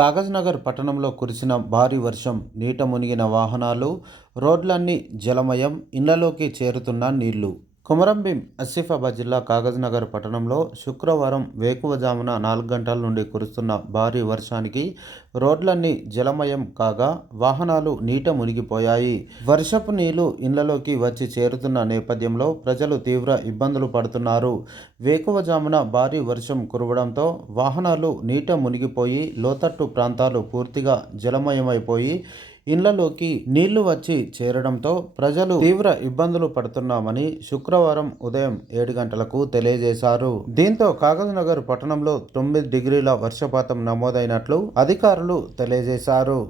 కాగజ్నగర్ పట్టణంలో కురిసిన భారీ వర్షం నీట మునిగిన వాహనాలు, రోడ్లన్నీ జలమయం, ఇళ్లలోకి చేరుతున్న నీళ్లు. కొమరంభీం ఆసిఫాబాద్ జిల్లా కాగజ్నగర్ పట్టణంలో శుక్రవారం వేకువజామున 4 గంటల నుండి కురుస్తున్న భారీ వర్షానికి రోడ్లన్నీ జలమయం కాగా వాహనాలు నీట మునిగిపోయాయి. వర్షపు నీళ్లు ఇళ్లలోకి వచ్చి చేరుతున్న నేపథ్యంలో ప్రజలు తీవ్ర ఇబ్బందులు పడుతున్నారు. వేకువజామున భారీ వర్షం కురవడంతో వాహనాలు నీట మునిగిపోయి లోతట్టు ప్రాంతాలు పూర్తిగా జలమయమైపోయి ఇళ్లలోకి నీళ్లు వచ్చి చేరడంతో ప్రజలు తీవ్ర ఇబ్బందులు పడుతున్నామని శుక్రవారం ఉదయం 7 గంటలకు తెలియజేశారు. దీంతో కాగజ్నగర్ పట్టణంలో 9 డిగ్రీల వర్షపాతం నమోదైనట్లు అధికారులు తెలియజేశారు.